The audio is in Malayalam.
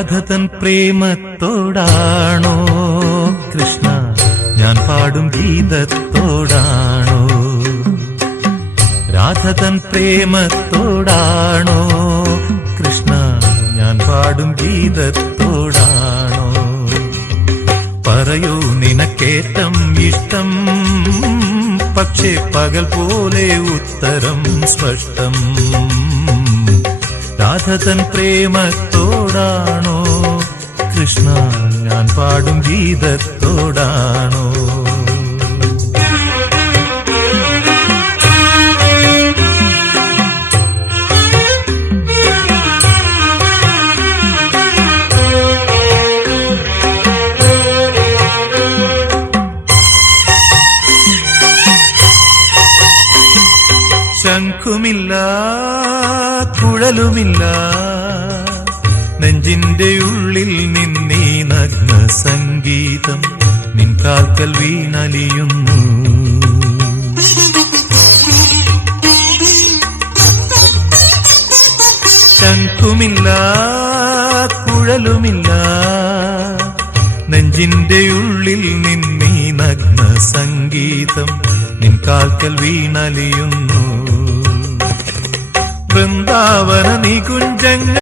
രാധതൻ പ്രേമത്തോടാണോ കൃഷ്ണ ഞാൻ പാടും ഗീതത്തോടാണോ? രാധതൻ പ്രേമത്തോടാണോ കൃഷ്ണ ഞാൻ പാടും ഗീതത്തോടാണോ? പറയൂ നിനക്കേറ്റം ഇഷ്ടം, പക്ഷേ പകൽ പോലെ ഉത്തരം സ്പഷ്ടം. രാധതൻ പ്രേമത്തോടാണോ കൃഷ്ണ ഞാൻ പാടും ഗീതത്തോടാണോ? ശംഖുമില്ല കുഴലുമില്ല നെഞ്ചിന്റെ ഉള്ളിൽ നിന്നീ നഗ്ന സംഗീതം നിൻ കാൽക്കൽ വീണലിയുന്നു. ശംഖുമില്ല കുഴലുമില്ല നെഞ്ചിന്റെ ഉള്ളിൽ നിന്നീ നഗ്ന സംഗീതം നിൻ കാൽക്കൽ വീണലിയുന്നു. വൃന്ദാവന നികുഞ്ചങ്ങൾ